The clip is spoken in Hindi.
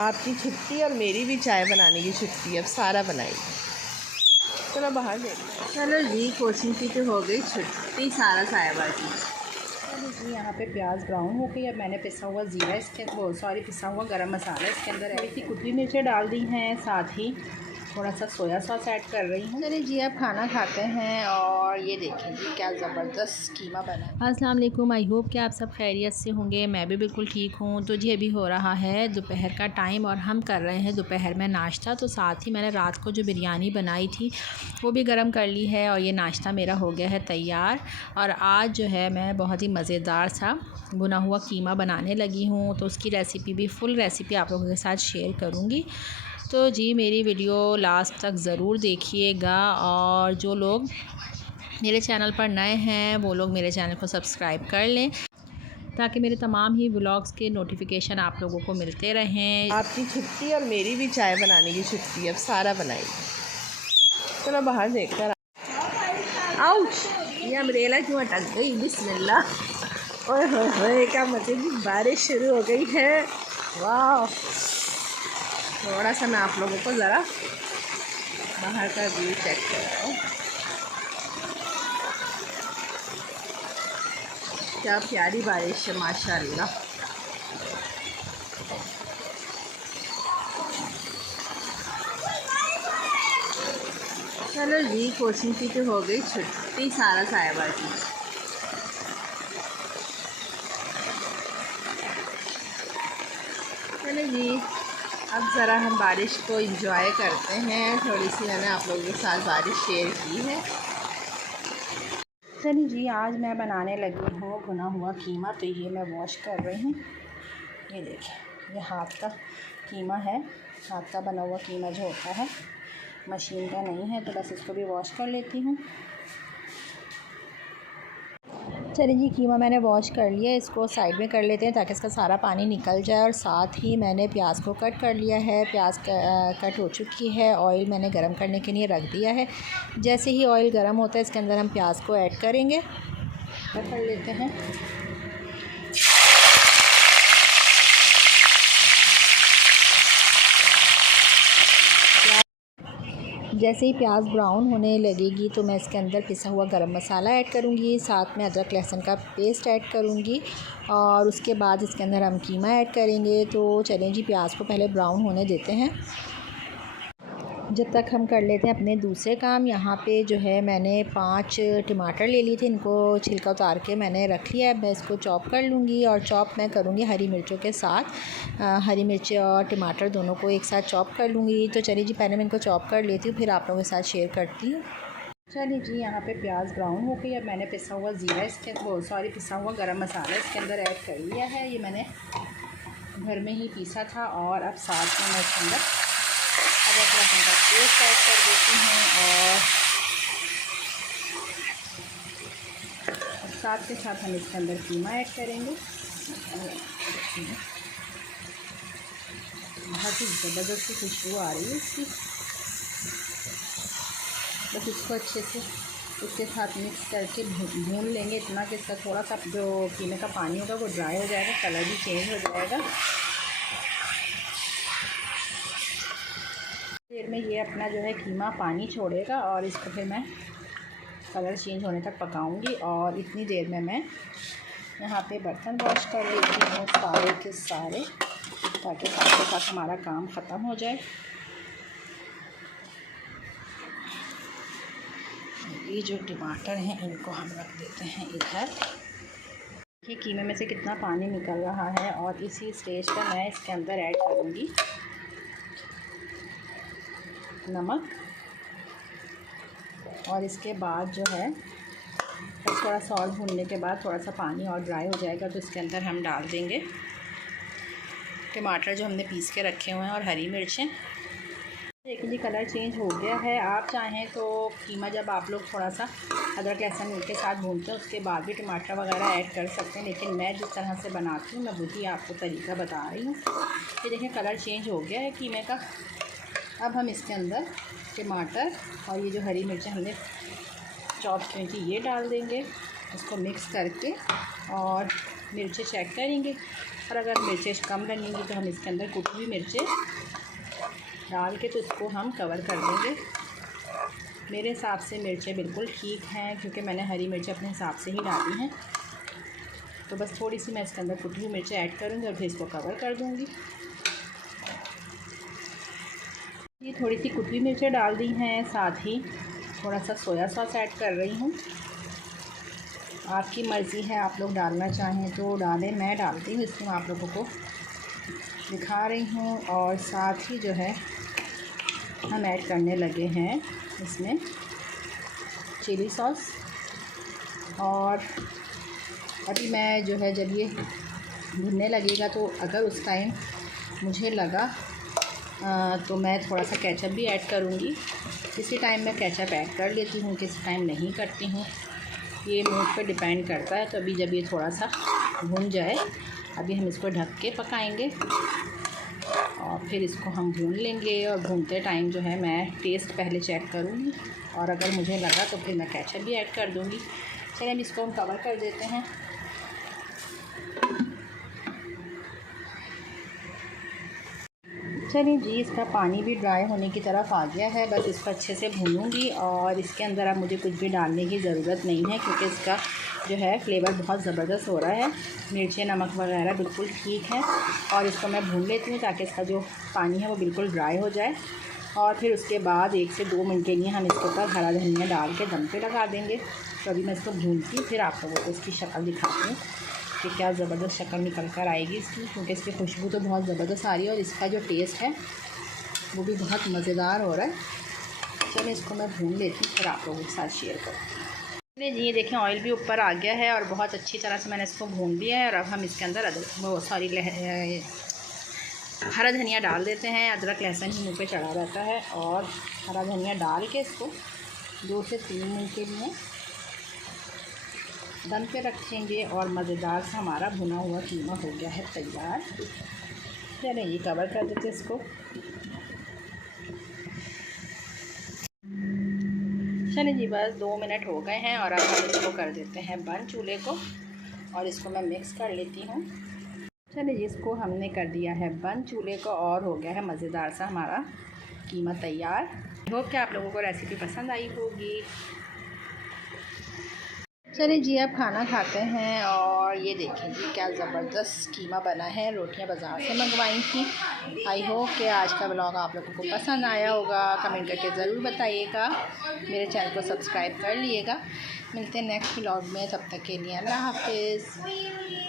आपकी छुट्टी और मेरी भी चाय बनाने की छुट्टी, अब सारा बनाएगी। चलो बाहर देखते हैं। चलो जी, कोशिश की तो हो गई छुट्टी, सारा साहिबा की। चलो जी, यहाँ पे प्याज ब्राउन हो गई। अब मैंने पिसा हुआ ज़ीरा इसके पिसा हुआ गरम मसाला इसके अंदर ऐड की, कुटी मिर्चें डाल दी हैं, साथ ही थोड़ा सा सोया सॉस ऐड कर रही हूँ। चलिए जी, अब खाना खाते हैं और ये देखें जी क्या ज़बरदस्त कीमा बना। अस्सलाम वालेकुम, आई होप कि आप सब खैरियत से होंगे। मैं भी बिल्कुल ठीक हूँ। तो जी अभी हो रहा है दोपहर का टाइम और हम कर रहे हैं दोपहर में नाश्ता। तो साथ ही मैंने रात को जो बिरयानी बनाई थी वो भी गर्म कर ली है और ये नाश्ता मेरा हो गया है तैयार। और आज जो है मैं बहुत ही मज़ेदार सा भुना हुआ कीमा बनाने लगी हूँ, तो उसकी रेसिपी भी फुल रेसिपी आप लोगों के साथ शेयर करूँगी। तो जी मेरी वीडियो लास्ट तक ज़रूर देखिएगा और जो लोग मेरे चैनल पर नए हैं वो लोग मेरे चैनल को सब्सक्राइब कर लें ताकि मेरे तमाम ही व्लॉग्स के नोटिफिकेशन आप लोगों को मिलते रहें। आपकी छुट्टी और मेरी भी चाय बनाने की छुट्टी, अब सारा बनाएगी। चलो बाहर देख कर। आउच, ये अम्ब्रेला क्यों अटक गई? बिस्मिल्लाह। ओए होए, क्या मज़े की बारिश शुरू हो गई है। वाह, थोड़ा सा मैं आप लोगों को ज़रा बाहर का व्यू चेक कर रहा हूँ। क्या प्यारी बारिश है माशाल्लाह। चलो जी, कोशिश की तो हो गई छुट्टी, सारा साहिबा की। चलो जी, अब ज़रा हम बारिश को एंजॉय करते हैं। थोड़ी सी मैंने आप लोगों के साथ बारिश शेयर की है। चलिए जी, आज मैं बनाने लगी हूँ भुना हुआ कीमा। तो ये मैं वॉश कर रही हूँ। ये देखिए, ये हाथ का कीमा है। हाथ का बना हुआ कीमा जो होता है, मशीन का नहीं है, तो बस इसको भी वॉश कर लेती हूँ। चलिए जी, कीमा मैंने वॉश कर लिया। इसको साइड में कर लेते हैं ताकि इसका सारा पानी निकल जाए। और साथ ही मैंने प्याज को कट कर लिया है। प्याज कट हो चुकी है। ऑयल मैंने गरम करने के लिए रख दिया है। जैसे ही ऑयल गरम होता है इसके अंदर हम प्याज को ऐड करेंगे। कर लेते हैं। जैसे ही प्याज ब्राउन होने लगेगी तो मैं इसके अंदर पिसा हुआ गरम मसाला ऐड करूँगी, साथ में अदरक लहसुन का पेस्ट ऐड करूँगी और उसके बाद इसके अंदर हम कीमा ऐड करेंगे। तो चलें जी, प्याज को पहले ब्राउन होने देते हैं जब तक हम कर लेते हैं अपने दूसरे काम। यहाँ पे जो है मैंने 5 टमाटर ले लिए थे, इनको छिलका उतार के मैंने रख लिया है। मैं इसको चॉप कर लूँगी और चॉप मैं करूँगी हरी मिर्चों के साथ। हरी मिर्चें और टमाटर दोनों को एक साथ चॉप कर लूँगी। तो चलिए जी, पहले मैं इनको चॉप कर लेती हूँ, फिर आप लोगों के साथ शेयर करती हूँ। चलिए जी, यहाँ पे प्याज ब्राउन हो गई। अब मैंने पिसा हुआ ज़ीरा पिसा हुआ गरम मसाला इसके अंदर ऐड कर लिया है। ये मैंने घर में ही पीसा था। और अब साथ में मैं इसके अंदर अदरक लहसुन का पेस्ट ऐड कर देती हूँ और साथ के साथ हम इसके अंदर कीमा ऐड करेंगे। बहुत ही ज़बरदस्त खुशबू आ रही है इसकी। बस इसको अच्छे से इसके साथ मिक्स करके भून लेंगे, इतना कि इसका थोड़ा सा जो कीमे का पानी होगा वो ड्राई हो जाएगा, कलर भी चेंज हो जाएगा। देर में ये अपना जो है कीमा पानी छोड़ेगा और इसको फिर मैं कलर चेंज होने तक पकाऊंगी। और इतनी देर में मैं यहाँ पे बर्तन वॉश कर लेती हूँ सारे के सारे, ताकि साथ के साथ हमारा काम ख़त्म हो जाए। ये जो टमाटर हैं इनको हम रख देते हैं इधर। ये कीमे में से कितना पानी निकल रहा है और इसी स्टेज पर मैं इसके अंदर ऐड करूँगी नमक। और इसके बाद जो है थोड़ा सा और भूनने के बाद थोड़ा सा पानी और ड्राई हो जाएगा तो इसके अंदर हम डाल देंगे टमाटर जो हमने पीस के रखे हुए हैं और हरी मिर्चें। देखिए, कलर चेंज हो गया है। आप चाहें तो कीमा जब आप लोग थोड़ा सा अदरक लहसुन के साथ भूनते हैं उसके बाद भी टमाटर वगैरह ऐड कर सकते हैं, लेकिन मैं जिस तरह से बनाती हूँ मैं वही आपको तरीका बता रही हूँ। ये देखिए, कलर चेंज हो गया है कीमे का। अब हम इसके अंदर टमाटर और ये जो हरी मिर्चें हमने चॉप की थी ये डाल देंगे, इसको मिक्स करके। और मिर्चें चेक करेंगे और अगर मिर्चें कम लगेंगी तो हम इसके अंदर कुटी हुई मिर्चें डाल के तो इसको हम कवर कर देंगे। मेरे हिसाब से मिर्चें बिल्कुल ठीक हैं क्योंकि मैंने हरी मिर्चें अपने हिसाब से ही डाली हैं। तो बस थोड़ी सी मैं इसके अंदर कुटी हुई मिर्चें ऐड करूँगी और फिर इसको कवर कर दूँगी। ये थोड़ी सी कुटी हुई मिर्चें डाल दी हैं, साथ ही थोड़ा सा सोया सॉस ऐड कर रही हूँ। आपकी मर्ज़ी है, आप लोग डालना चाहें तो डालें, मैं डालती हूँ इसमें आप लोगों को दिखा रही हूँ। और साथ ही जो है हम ऐड करने लगे हैं इसमें चिली सॉस। और अभी मैं जो है जब ये भुनने लगेगा तो अगर उस टाइम मुझे लगा तो मैं थोड़ा सा केचप भी ऐड करूँगी। किसी टाइम मैं केचप ऐड कर लेती हूँ, किसी टाइम नहीं करती हूँ, ये मूड पे डिपेंड करता है। तो अभी जब ये थोड़ा सा भुन जाए, अभी हम इसको ढक के पकाएंगे और फिर इसको हम भून लेंगे। और भूनते टाइम जो है मैं टेस्ट पहले चेक करूँगी और अगर मुझे लगा तो फिर मैं केचप भी ऐड कर दूँगी। चलिए हम इसको कवर कर देते हैं। चलिए जी, इसका पानी भी ड्राई होने की तरफ आ गया है। बस इसको अच्छे से भूनूंगी और इसके अंदर अब मुझे कुछ भी डालने की ज़रूरत नहीं है क्योंकि इसका जो है फ्लेवर बहुत ज़बरदस्त हो रहा है। मिर्चें नमक वगैरह बिल्कुल ठीक है और इसको मैं भून लेती हूँ ताकि इसका जो पानी है वो बिल्कुल ड्राई हो जाए। और फिर उसके बाद 1 से 2 मिनट के लिए हम इसके ऊपर हरा धनिया डाल के दम पे लगा देंगे। तो अभी मैं इसको भूनती फिर आप लोगों को इसकी शक्ल दिखाती हूँ कि क्या ज़बरदस्त शक्ल निकल कर आएगी इसकी, क्योंकि इसकी खुशबू तो बहुत ज़बरदस्त आ रही है और इसका जो टेस्ट है वो भी बहुत मज़ेदार हो रहा है। चलिए इसको मैं भून लेती हूँ फिर आप लोगों के साथ शेयर करूँ। जी ये देखें, ऑयल भी ऊपर आ गया है और बहुत अच्छी तरह से मैंने इसको भून लिया है। और अब हम इसके अंदर हरा धनिया डाल देते हैं। अदरक लहसुन ही मुँह पे चढ़ा रहता है और हरा धनिया डाल के इसको 2 से 3 मिनट के लिए दम पे रखेंगे और मज़ेदार से हमारा भुना हुआ कीमा हो गया है तैयार। चलिए ये कवर कर देते हैं इसको। चलिए जी, बस 2 मिनट हो गए हैं और अब हम इसको कर देते हैं बंद चूल्हे को और इसको मैं मिक्स कर लेती हूँ। चलिए जी, इसको हमने कर दिया है बंद चूल्हे को और हो गया है मज़ेदार सा हमारा कीमा तैयार। होप कि आप लोगों को रेसिपी पसंद आई होगी। चलिए जी, अब खाना खाते हैं और ये देखें जी क्या ज़बरदस्त कीमा बना है। रोटियां बाज़ार से मंगवाई थी। आई होप कि आज का व्लॉग आप लोगों को पसंद आया होगा। कमेंट करके ज़रूर बताइएगा। मेरे चैनल को सब्सक्राइब कर लीजिएगा। मिलते हैं नेक्स्ट व्लॉग में, तब तक के लिए अल्लाह हाफ़िज़।